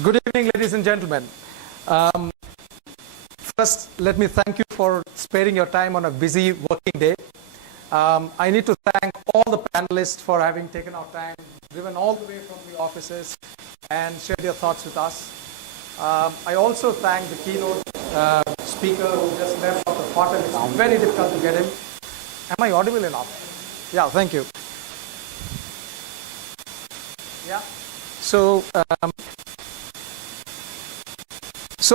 Good evening, ladies and gentlemen. First, let me thank you for sparing your time on a busy working day. I need to thank all the panelists for having taken our time, driven all the way from the offices, and shared their thoughts with us. I also thank the keynote speaker who just left off the bottom. It's very difficult to get him. Am I audible enough? Yeah, thank you. Yeah. So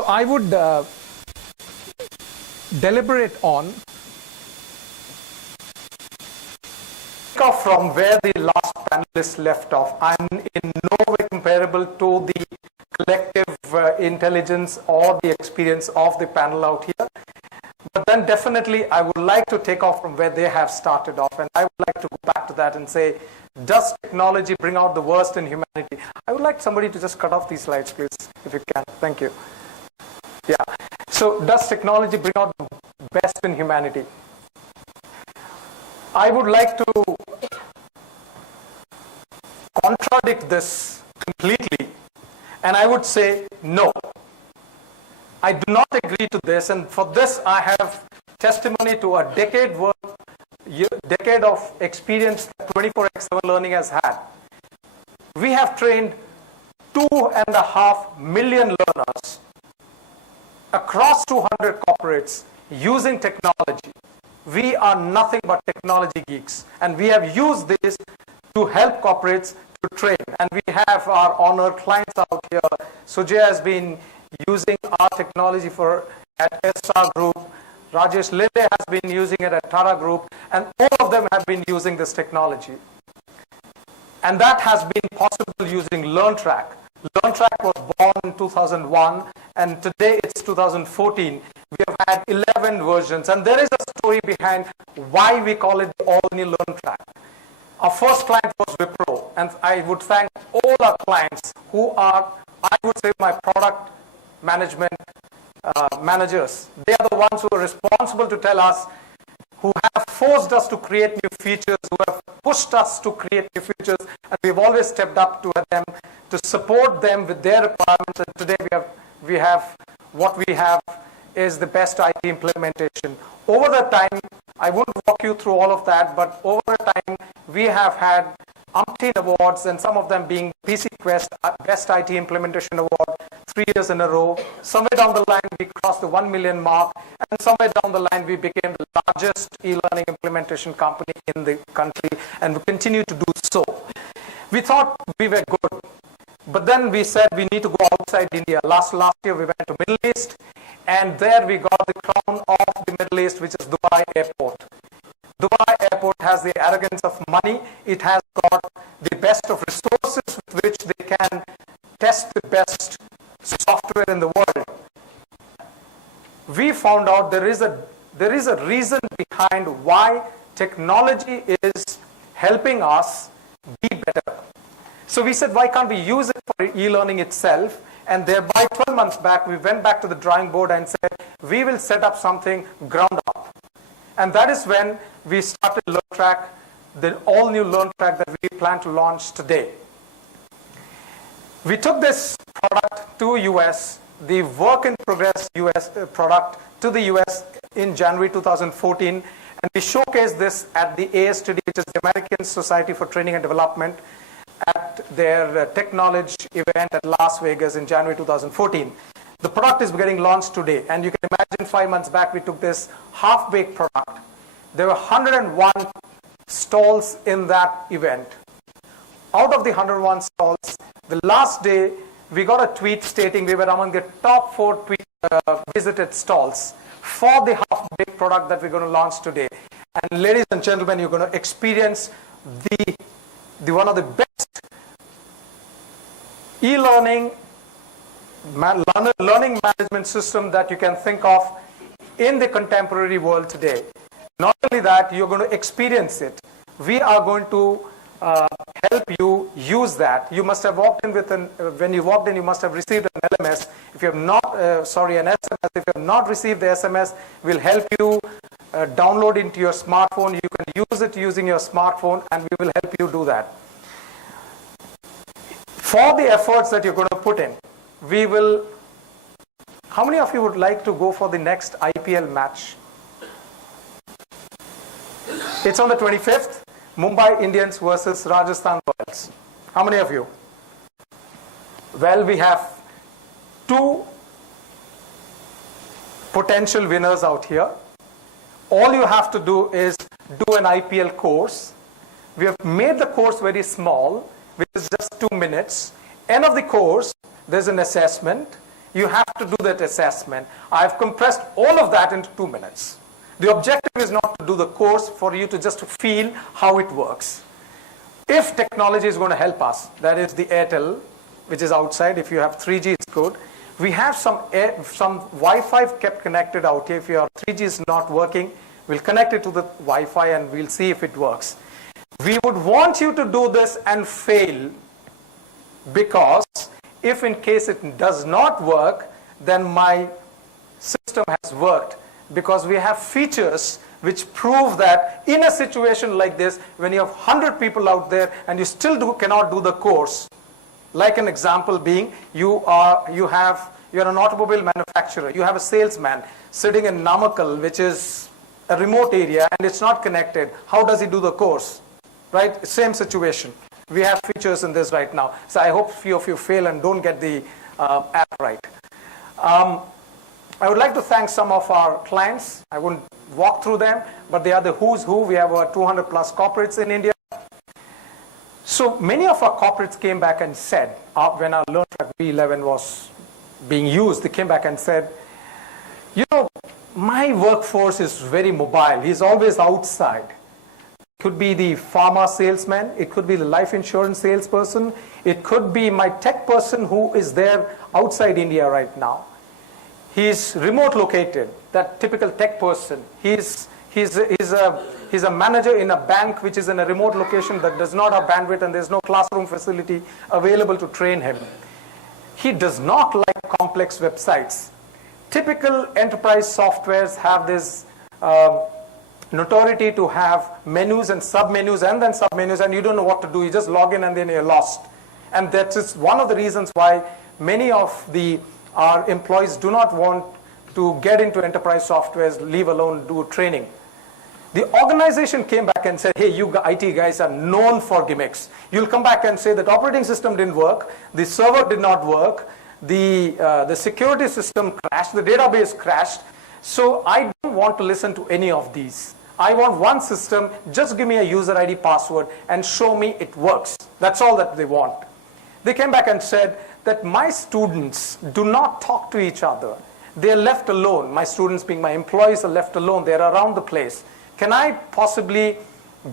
I would deliberate on from where the last panelist left off. I'm in no way comparable to the collective intelligence or the experience of the panel out here. But then definitely I would like to take off from where they have started off, and I would like to go back to that and say, does technology bring out the worst in humanity? I would like somebody to just cut off these slides, please, if you can. Thank you. Yeah. So does technology bring out the best in humanity? I would like to contradict this completely, and I would say no. I do not agree to this, and for this I have testimony to a decade of experience that 24/7 Learning has had. We have trained 2.5 million learners across 200 corporates using technology. We are nothing but technology geeks, and we have used this to help corporates to train. And we have our honored clients out here. Sujay has been using our technology at SR Group. Rajesh Lele has been using it at Tara Group, and all of them have been using this technology. And that has been possible using LearnTrak. LearnTrak was born in 2001, and today it's 2014. We have had 11 versions, and there is a story behind why we call it the All New LearnTrak. Our first client was Wipro, and I would thank all our clients who are, I would say, my product management managers. They are the ones who are responsible to tell us, who have forced us to create new features, who have pushed us to create new features, and we've always stepped up to them to support them with their requirements. And today we have what we have is the best IT implementation. Over the time, I won't walk you through all of that, but over the time, we have had umpteen awards, and some of them being PC Quest Best IT Implementation Award 3 years in a row. Somewhere down the line, we crossed the 1 million mark, and somewhere down the line, we became the largest e-learning implementation company in the country, and we continue to do so. We thought we were good, but then we said we need to go outside India. Last year, we went to Middle East, and there we got the crown of the Middle East, which is Dubai Airport. Dubai Airport has the arrogance of money. It has got the best of resources with which they can test the best software in the world. We found out there is a reason behind why technology is helping us be better. So we said, why can't we use it for e-learning itself? And thereby 12 months back, we went back to the drawing board and said, we will set up something ground up. And that is when we started LearnTrak, the all new LearnTrak that we plan to launch today. We took this product to US, the work in progress US product to the US in January 2014, and we showcased this at the ASTD, which is the American Society for Training and Development, at their Tech Knowledge event at Las Vegas in January 2014. The product is getting launched today, and you can imagine 5 months back we took this half-baked product. There were 101 stalls in that event. Out of the 101 stalls, the last day we got a tweet stating we were among the top 4 visited stalls for the half-baked product that we're going to launch today. And ladies and gentlemen, you're going to experience the one of the best e-learning learning management system that you can think of in the contemporary world today. Not only that, you're going to experience it. We are going to help you use that. You must have walked in with when you walked in, you must have received an LMS. If you have not, an SMS. If you have not received the SMS, we'll help you download into your smartphone. You can use it using your smartphone, and we will help you do that. For the efforts that you're going to put in, we will, how many of you would like to go for the next IPL match? It's on the 25th, Mumbai Indians versus Rajasthan Royals. How many of you? Well, we have two potential winners out here. All you have to do is do an IPL course. We have made the course very small, which is just 2 minutes. End of the course, there's an assessment. You have to do that assessment. I've compressed all of that into 2 minutes. The objective is not to do the course, for you to just feel how it works. If technology is going to help us, that is the Airtel, which is outside. If you have 3G, it's good. We have some Wi-Fi kept connected out here. If your 3G is not working, we'll connect it to the Wi-Fi and we'll see if it works. We would want you to do this and fail, because if in case it does not work, then my system has worked, because we have features which prove that in a situation like this, when you have 100 people out there and you still cannot do the course, like an example being, you're an automobile manufacturer, you have a salesman sitting in Namakkal, which is a remote area, and it's not connected. How does he do the course? Right? Same situation. We have features in this right now. So I hope few of you fail and don't get the app right. I would like to thank some of our clients. I wouldn't walk through them, but they are the who's who. We have over 200 plus corporates in India. So many of our corporates came back and said, when our LearnTrak V11 was being used, they came back and said, you know, my workforce is very mobile. He's always outside. It could be the pharma salesman. It could be the life insurance salesperson. It could be my tech person who is there outside India right now. He's remote located, that typical tech person. He's a manager in a bank which is in a remote location that does not have bandwidth, and there's no classroom facility available to train him. He does not like complex websites. Typical enterprise softwares have this notoriety to have menus and sub-menus and then sub-menus, and you don't know what to do. You just log in and then you're lost. And that is one of the reasons why many of our employees do not want to get into enterprise softwares, leave alone do training. The organization came back and said, hey, you IT guys are known for gimmicks. You'll come back and say that operating system didn't work, the server did not work, the security system crashed, the database crashed. So I don't want to listen to any of these. I want one system, just give me a user ID password and show me it works. That's all that they want. They came back and said that my students do not talk to each other. They're left alone. My students being my employees are left alone. They're around the place. Can I possibly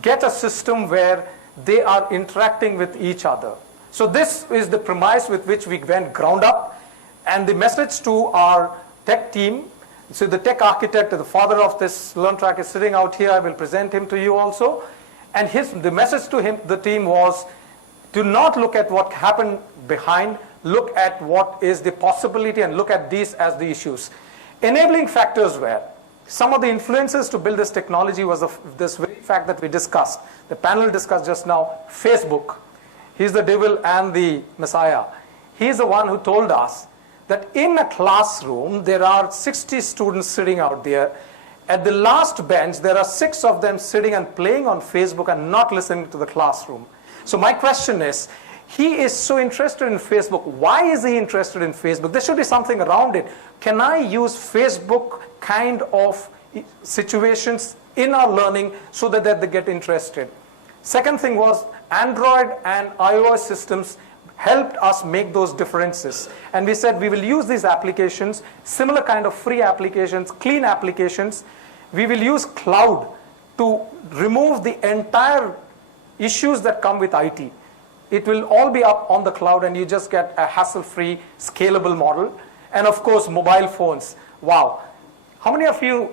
get a system where they are interacting with each other? So this is the premise with which we went ground up. And the message to our tech team, so the tech architect, the father of this LearnTrak is sitting out here. I will present him to you also. And the message to him, the team was, do not look at what happened behind, look at what is the possibility and look at these as the issues. Enabling factors were, some of the influences to build this technology was this very fact that we discussed. The panel discussed just now, Facebook. He's the devil and the Messiah. He's the one who told us that in a classroom, there are 60 students sitting out there. At the last bench, there are 6 of them sitting and playing on Facebook and not listening to the classroom. So my question is, he is so interested in Facebook. Why is he interested in Facebook? There should be something around it. Can I use Facebook kind of situations in our learning so that they get interested? Second thing was Android and iOS systems helped us make those differences. And we said we will use these applications, similar kind of free applications, clean applications. We will use cloud to remove the entire issues that come with IT. It will all be up on the cloud and you just get a hassle-free, scalable model. And of course, mobile phones. Wow. How many of you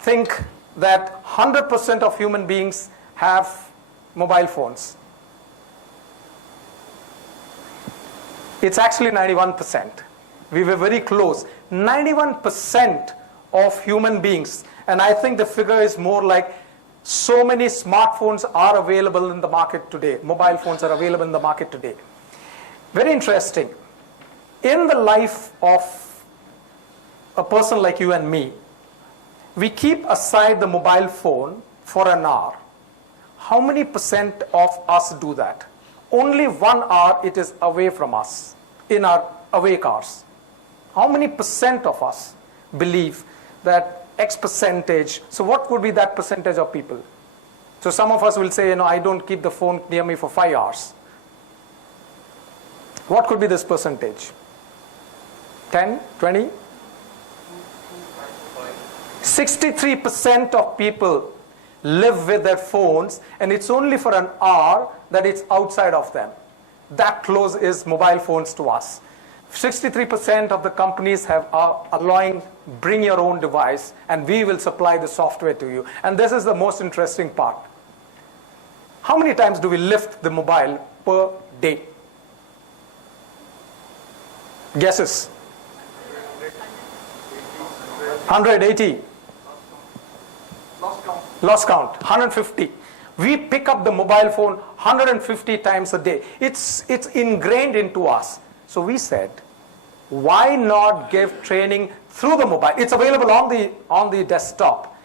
think that 100% of human beings have mobile phones? It's actually 91%. We were very close. 91% of human beings, and I think the figure is more like so many smartphones are available in the market today. Mobile phones are available in the market today. Very interesting. In the life of a person like you and me, we keep aside the mobile phone for an hour. How many percent of us do that? Only 1 hour it is away from us in our awake hours. How many percent of us believe that X percentage? So what would be that percentage of people? So some of us will say, I don't keep the phone near me for 5 hours. What could be this percentage? 10, 20? 63% of people live with their phones, and it's only for an hour that it's outside of them. That close is mobile phones to us. 63% of the companies are allowing bring your own device, and we will supply the software to you. And this is the most interesting part. How many times do we lift the mobile per day? Guesses? 180. Lost count. 150. We pick up the mobile phone 150 times a day. It's ingrained into us. So we said, why not give training through the mobile? It's available on the desktop.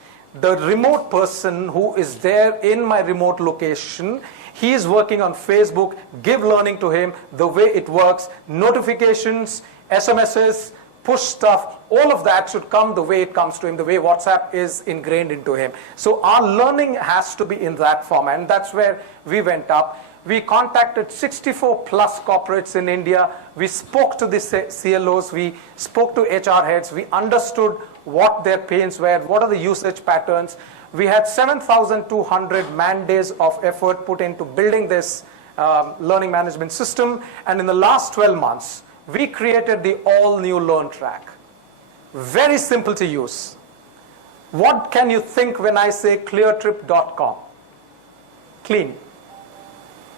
The remote person who is there in my remote location, he is working on Facebook. Give learning to him the way it works. Notifications, SMSs, push stuff, all of that should come the way it comes to him, the way WhatsApp is ingrained into him. So our learning has to be in that form, and that's where we went up. We contacted 64 plus corporates in India. We spoke to the CLOs. We spoke to HR heads. We understood what their pains were, what are the usage patterns. We had 7,200 man days of effort put into building this learning management system. And in the last 12 months, we created the All New LearnTrak. Very simple to use. What can you think when I say cleartrip.com? Clean.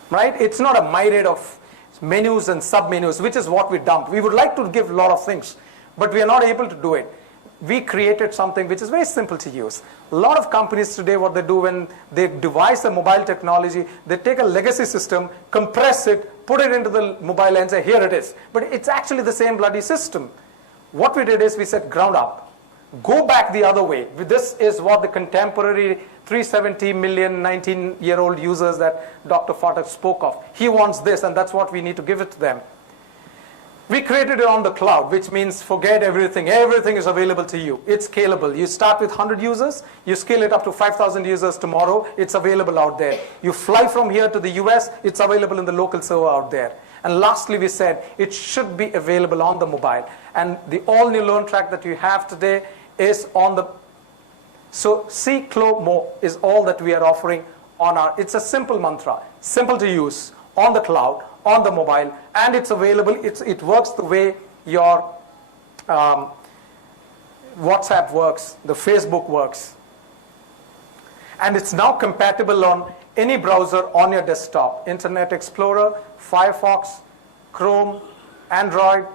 Right? It's not a myriad of menus and sub-menus, which is what we dump. We would like to give a lot of things, but we are not able to do it. We created something which is very simple to use. A lot of companies today, what they do when they devise a mobile technology, they take a legacy system, compress it, put it into the mobile and say, here it is. But it's actually the same bloody system. What we did is we said, ground up. Go back the other way. This is what the contemporary 370 million 19-year-old users that Dr. Phatak spoke of. He wants this, and that's what we need to give it to them. We created it on the cloud, which means forget everything. Everything is available to you. It's scalable. You start with 100 users. You scale it up to 5,000 users tomorrow. It's available out there. You fly from here to the US. It's available in the local server out there. And lastly, we said it should be available on the mobile. And the all-new LearnTrak that you have today is on the... So CLO is all that we are offering on our... It's a simple mantra. Simple to use. On the cloud, on the mobile, and it's available. It works the way your WhatsApp works, the Facebook works. And it's now compatible on any browser on your desktop. Internet Explorer, Firefox, Chrome, Android,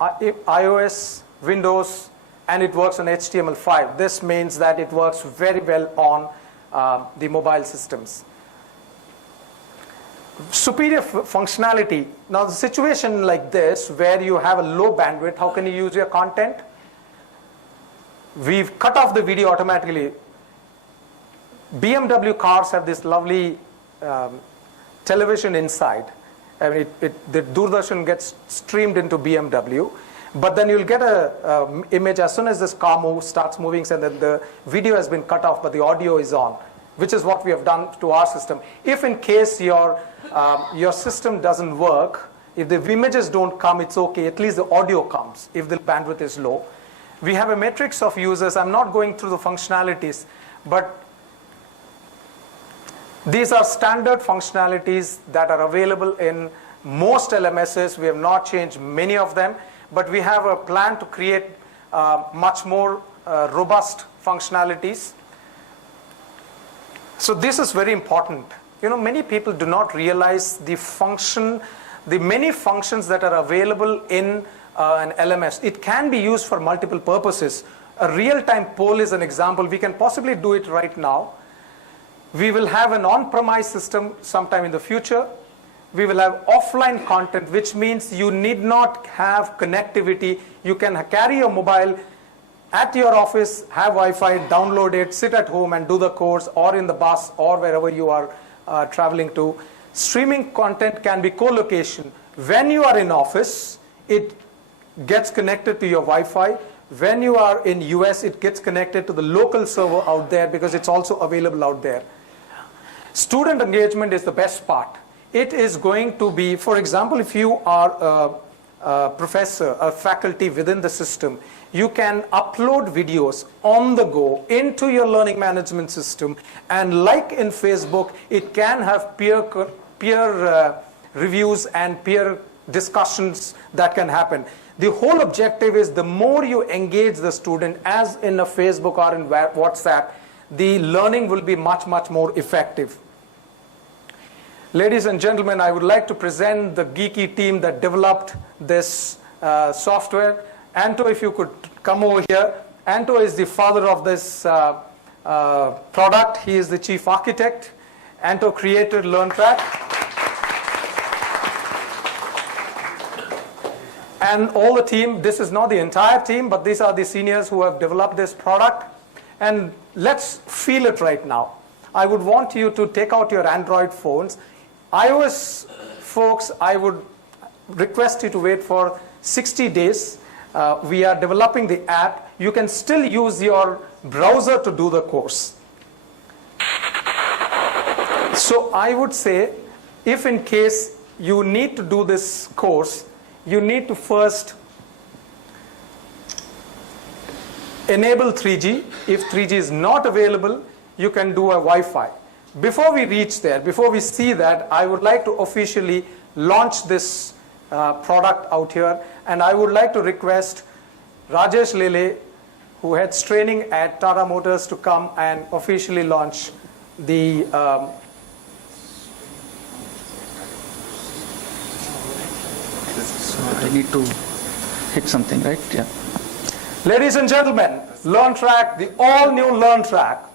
iOS, Windows, and it works on HTML5. This means that it works very well on the mobile systems. Superior functionality. Now the situation like this where you have a low bandwidth, how can you use your content? We've cut off the video automatically. BMW cars have this lovely television inside. I mean, the Doordarshan gets streamed into BMW, but then you'll get a image as soon as this car starts moving, and then the video has been cut off, but the audio is on, which is what we have done to our system. If in case your system doesn't work, if the images don't come, it's okay. At least the audio comes if the bandwidth is low. We have a matrix of users. I'm not going through the functionalities, but these are standard functionalities that are available in most LMSs. We have not changed many of them, but we have a plan to create much more robust functionalities. So this is very important. Many people do not realize the many functions that are available in an LMS. It can be used for multiple purposes. A real-time poll is an example. We can possibly do it right now. We will have an on-premise system sometime in the future. we will have offline content, which means you need not have connectivity. You can carry your mobile at your office, have Wi-Fi, download it, sit at home and do the course, or in the bus, or wherever you are traveling to. Streaming content can be co-location. When you are in office, it gets connected to your Wi-Fi. When you are in US, it gets connected to the local server out there because it's also available out there. Student engagement is the best part. It is going to be, for example, if you are a professor, a faculty within the system, you can upload videos on the go into your learning management system, and like in Facebook, it can have peer reviews and peer discussions that can happen. The whole objective is the more you engage the student, as in a Facebook or in WhatsApp, the learning will be much, much more effective. Ladies and gentlemen, I would like to present the geeky team that developed this software. Anto, if you could come over here. Anto is the father of this product. He is the chief architect. Anto created LearnTrak. And all the team, this is not the entire team, but these are the seniors who have developed this product. And let's feel it right now. I would want you to take out your Android phones. iOS folks, I would request you to wait for 60 days. We are developing the app. You can still use your browser to do the course. So I would say, if in case you need to do this course, you need to first enable 3G. If 3G is not available, you can do a Wi-Fi. Before we reach there, before we see that, I would like to officially launch this product out here. And I would like to request Rajesh Lele, who heads training at Tata Motors, to come and officially launch the So I need to hit something, right? Yeah. Ladies and gentlemen, LearnTrak, the all new LearnTrak.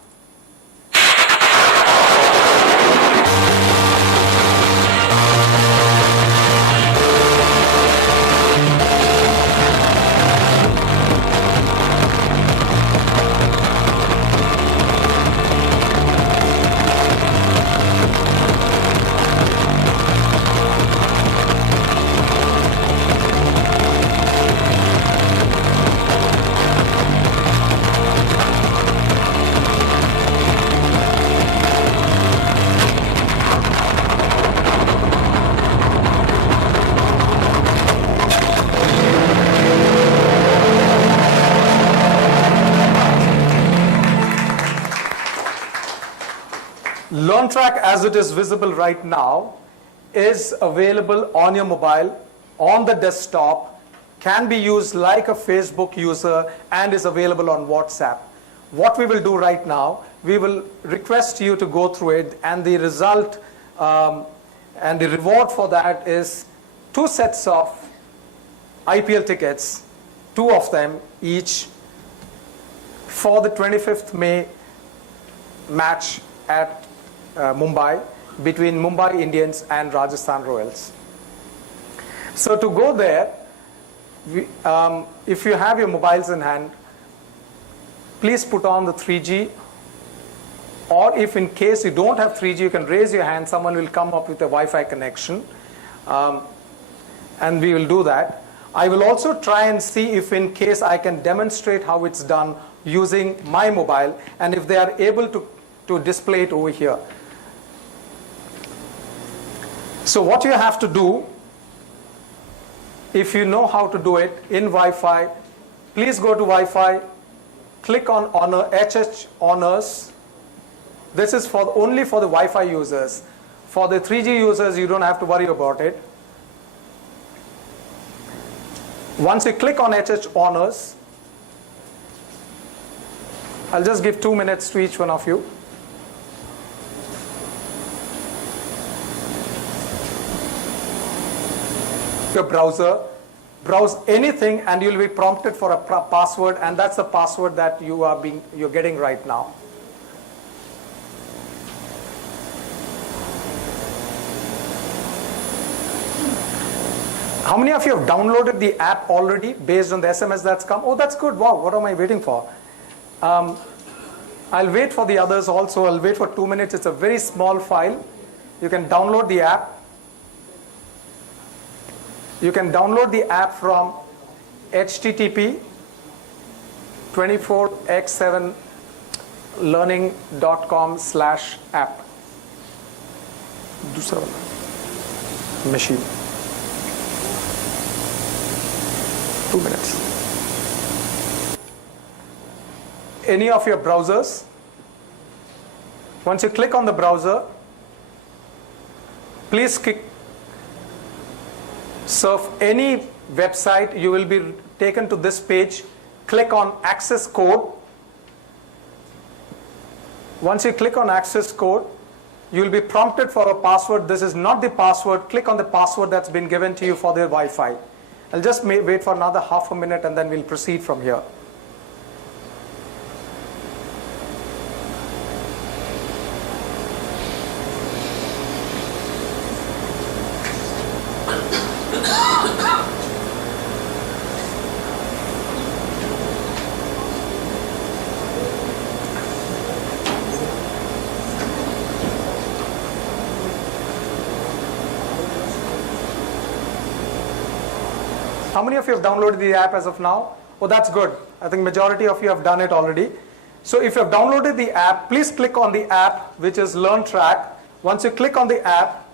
LearnTrak, as it is visible right now, is available on your mobile, on the desktop, can be used like a Facebook user, and is available on WhatsApp. What we will do right now, we will request you to go through it, and the result and the reward for that is 2 sets of IPL tickets, 2 of them each, for the 25th May match at Mumbai, between Mumbai Indians and Rajasthan Royals. So to go there, if you have your mobiles in hand, please put on the 3G, or if in case you don't have 3G, you can raise your hand, someone will come up with a Wi-Fi connection, and we will do that. I will also try and see if in case I can demonstrate how it's done using my mobile, and if they are able to display it over here. So what you have to do, if you know how to do it in Wi-Fi, please go to Wi-Fi, click on HH Honors. This is only for the Wi-Fi users. For the 3G users, you don't have to worry about it. Once you click on HH Honors, I'll just give 2 minutes to each one of you. Your browser, browse anything, and you'll be prompted for a password, and that's the password that you're getting right now. How many of you have downloaded the app already based on the SMS that's come? Oh, that's good. Wow, what am I waiting for? I'll wait for the others also. I'll wait for 2 minutes. It's a very small file. You can download the app. You can download the app from http 24x7learning.com/app. दूसरा वाला machine. 2 minutes. Any of your browsers. Once you click on the browser, please surf any website. You will be taken to this page. Click on access code. Once you click on access code, you will be prompted for a password. This is not the password. Click on the password that's been given to you for the Wi-Fi. I'll just wait for another half a minute and then we'll proceed from here. How many of you have downloaded the app as of now? Oh, that's good. I think majority of you have done it already. So if you have downloaded the app, please click on the app, which is LearnTrak. Once you click on the app,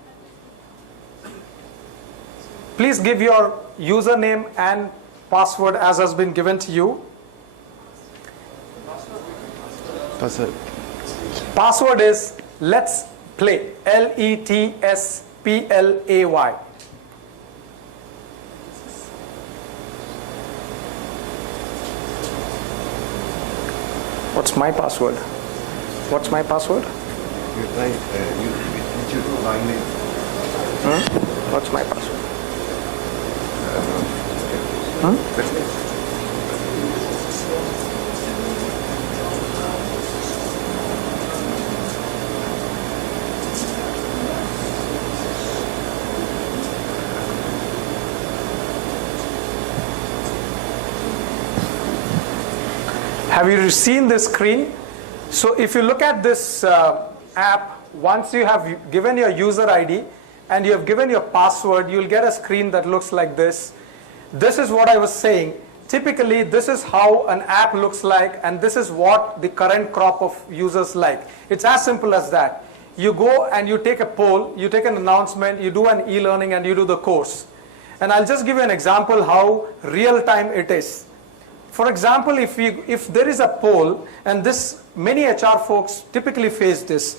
please give your username and password as has been given to you. Password is let's play. LETSPLAY. What's my password? What's my password? What's my password? Have you seen this screen? So if you look at this app, once you have given your user ID and you have given your password, you'll get a screen that looks like this. This is what I was saying. Typically, this is how an app looks like, and this is what the current crop of users like. It's as simple as that. You go and you take a poll, you take an announcement, you do an e-learning, and you do the course. And I'll just give you an example how real time it is. For example, if there is a poll, and many HR folks typically face this,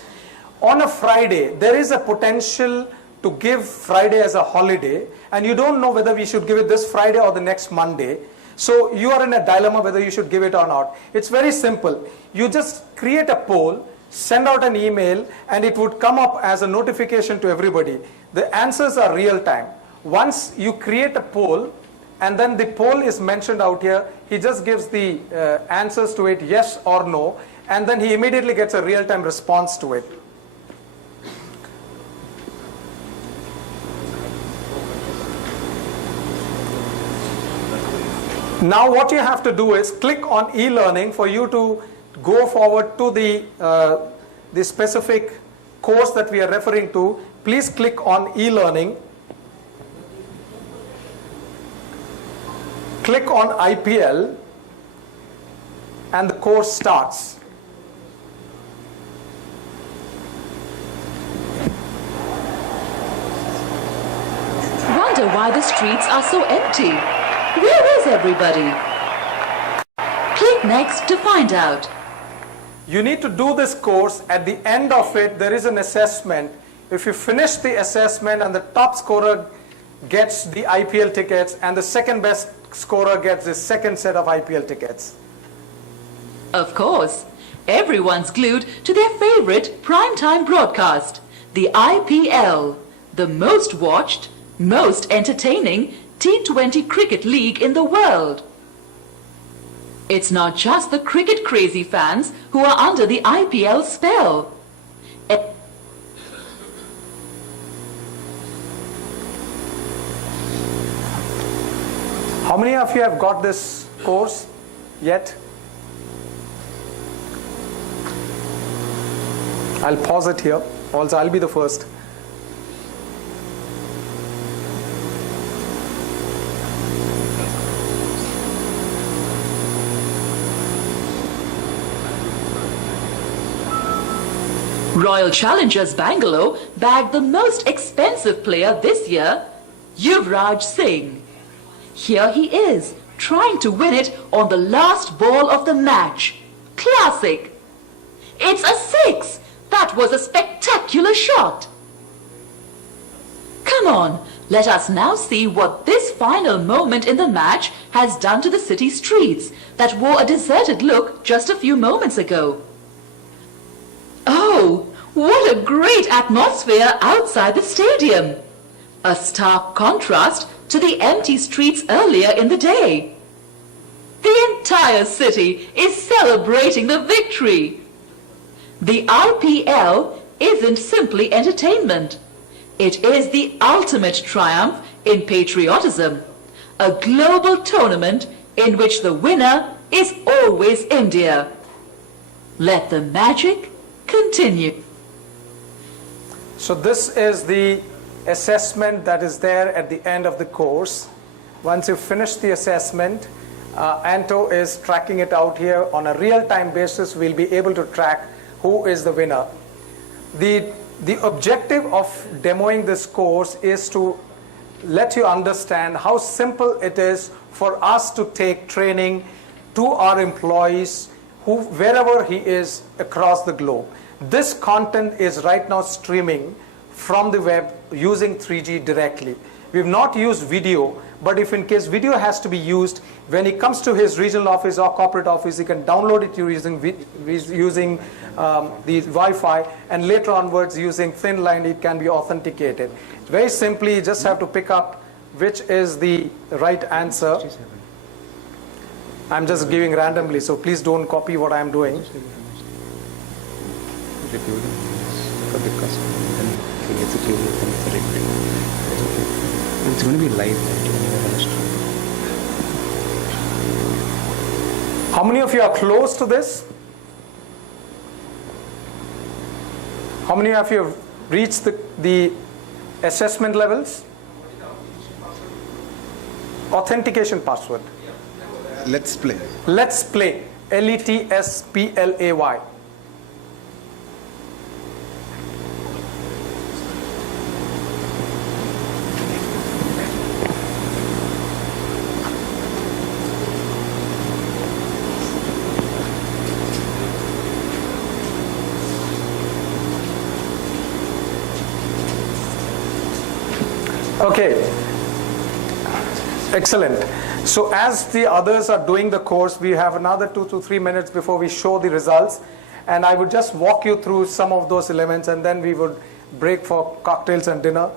on a Friday, there is a potential to give Friday as a holiday, and you don't know whether we should give it this Friday or the next Monday. So you are in a dilemma whether you should give it or not. It's very simple. You just create a poll, send out an email, and it would come up as a notification to everybody. The answers are real time. Once you create a poll, and then the poll is mentioned out here, he just gives the answers to it, yes or no, and then he immediately gets a real-time response to it. Now what you have to do is click on e-learning for you to go forward to the specific course that we are referring to. Please click on e-learning. Click on IPL and the course starts. Wonder why the streets are so empty. Where is everybody? Click next to find out. You need to do this course. At the end of it, there is an assessment. If you finish the assessment and the top scorer gets the IPL tickets and the second best scorer gets the second set of IPL tickets. Of course, everyone's glued to their favorite primetime broadcast, the IPL, the most watched, most entertaining T20 cricket league in the world. It's not just the cricket crazy fans who are under the IPL spell. How many of you have got this course yet? I'll pause it here. Also, I'll be the first. Royal Challengers Bangalore bagged the most expensive player this year, Yuvraj Singh. Here he is, trying to win it on the last ball of the match. Classic. It's a 6. That was a spectacular shot. Come on, let us now see what this final moment in the match has done to the city streets that wore a deserted look just a few moments ago. Oh, what a great atmosphere outside the stadium. A stark contrast to the empty streets earlier in the day. The entire city is celebrating the victory. The IPL isn't simply entertainment. It is the ultimate triumph in patriotism, a global tournament in which the winner is always India. Let the magic continue. So this is the assessment that is there at the end of the course. Once you finish the assessment, Anto is tracking it out here on a real-time basis. We'll be able to track who is the winner. The objective of demoing this course is to let you understand how simple it is for us to take training to our employees wherever he is across the globe. This content is right now streaming from the web using 3G directly. We've not used video, but if in case video has to be used, when he comes to his regional office or corporate office, he can download it using the Wi-Fi, and later onwards using thin line, it can be authenticated. Very simply, you just have to pick up which is the right answer. I'm just giving randomly, so please don't copy what I'm doing. It's going to be live. How many of you are close to this? How many of you have reached the assessment levels? Authentication password. Let's play. Let's play. LETSPLAY. Okay, excellent. So as the others are doing the course, we have another 2 to 3 minutes before we show the results. And I would just walk you through some of those elements, and then we would break for cocktails and dinner.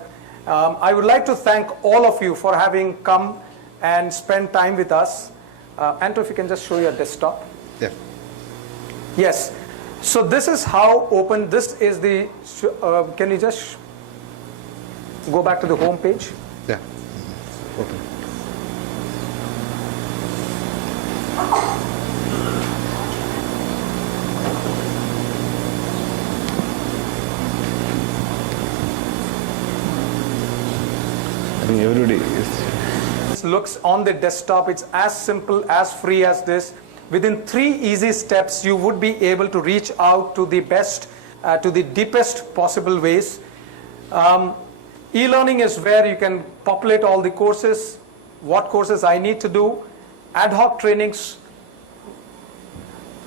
I would like to thank all of you for having come and spent time with us. Anto, if you can just show your desktop. Yeah. Yes. So this is how open, this is the, can you just go back to the home page? Yeah. Open. I think everybody is. Looks on the desktop. It's as simple, as free as this. Within 3 easy steps, you would be able to reach out to the best, to the deepest possible ways. E-learning is where you can populate all the courses, what courses I need to do, ad hoc trainings.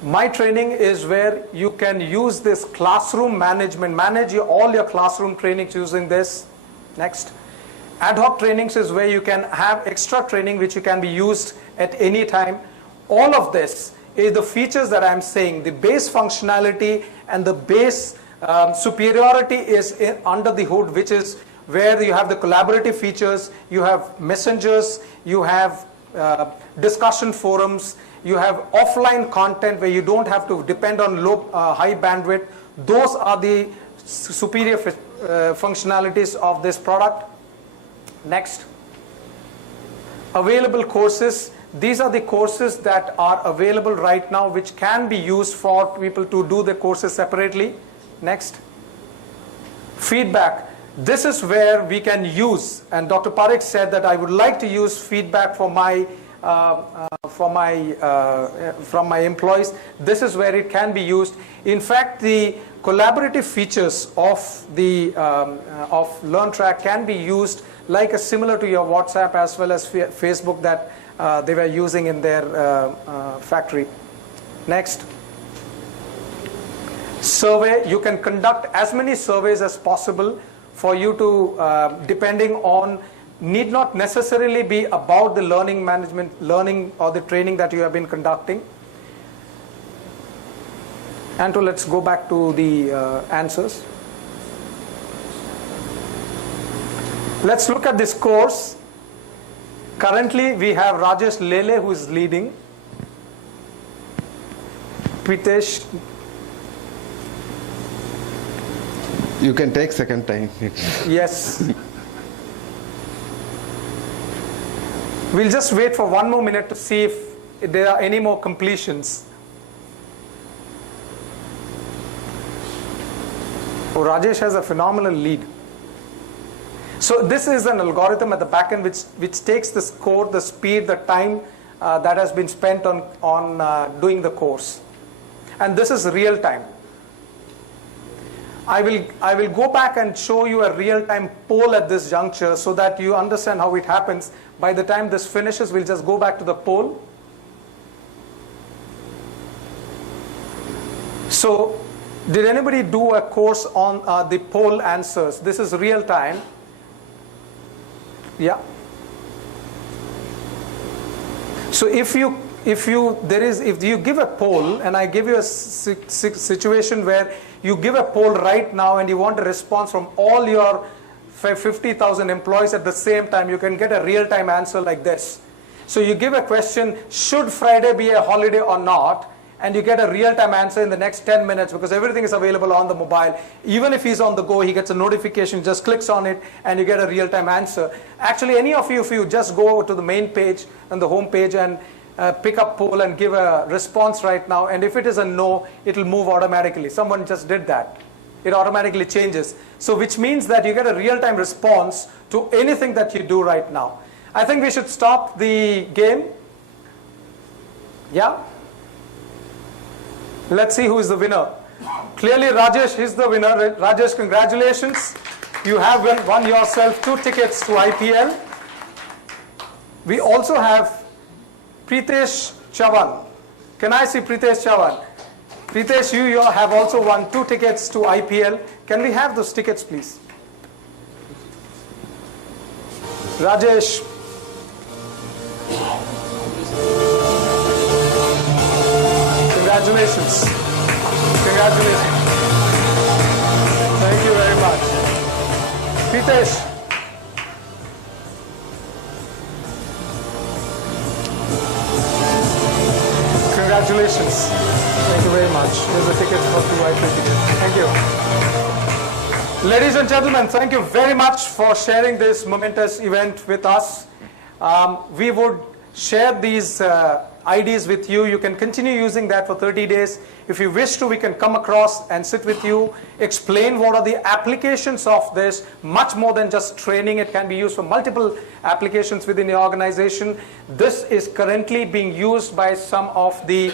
My training is where you can use this classroom management, manage all your classroom trainings using this. Next. Ad hoc trainings is where you can have extra training which you can be used at any time. All of this is the features that I'm saying. The base functionality and the base superiority is under the hood, which is where you have the collaborative features, you have messengers, you have discussion forums, you have offline content where you don't have to depend on high bandwidth. Those are the superior functionalities of this product. Next. available courses. These are the courses that are available right now, which can be used for people to do the courses separately. Next. Feedback. This is where we can use, and Dr. Parekh said that I would like to use feedback from my employees. This is where it can be used. In fact, the collaborative features of the of LearnTrak can be used like similar to your WhatsApp as well as Facebook that they were using in their factory. Next. Survey. You can conduct as many surveys as possible for you to, depending on, need not necessarily be about the learning or the training that you have been conducting. And let's go back to the answers. Let's look at this course. Currently, we have Rajesh Lele who is leading. Pritesh. You can take second time. Yes. We'll just wait for one more minute to see if there are any more completions. Oh, Rajesh has a phenomenal lead. So this is an algorithm at the back end which takes the score, the speed, the time that has been spent on doing the course. And this is real time. I will go back and show you a real-time poll at this juncture so that you understand how it happens. By the time this finishes, we'll just go back to the poll. So, did anybody do a course on the poll answers? This is real-time. Yeah. So if you give a poll, and I give you a situation where you give a poll right now and you want a response from all your 50,000 employees at the same time, you can get a real-time answer like this. So you give a question, should Friday be a holiday or not? And you get a real-time answer in the next 10 minutes because everything is available on the mobile. Even if he's on the go, he gets a notification, just clicks on it, and you get a real-time answer. Actually, any of you, if you just go to the main page and the home page and pick up poll and give a response right now, and if it is a no, it will move automatically. Someone just did that. It automatically changes. So which means that you get a real-time response to anything that you do right now. I think we should stop the game. Yeah? Let's see who is the winner. Clearly Rajesh is the winner. Rajesh, congratulations. You have won yourself 2 tickets to IPL. We also have Pritesh Chavan. Can I see Pritesh Chavan? Pritesh, you have also won 2 tickets to IPL. Can we have those tickets, please? Rajesh. Congratulations. Congratulations. Thank you very much. Pritesh. Congratulations. Thank you very much. Here's a ticket for 2 IPL tickets. Thank you. Ladies and gentlemen, thank you very much for sharing this momentous event with us. We would share these IDs with you. You can continue using that for 30 days. If you wish to, we can come across and sit with you, explain what are the applications of this, much more than just training. It can be used for multiple applications within the organization. This is currently being used by some of the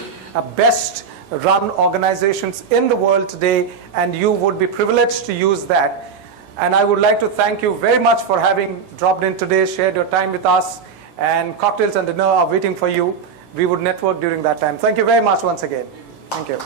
best run organizations in the world today, and you would be privileged to use that. And I would like to thank you very much for having dropped in today, shared your time with us, and cocktails and dinner are waiting for you. We would network during that time. Thank you very much once again. Thank you.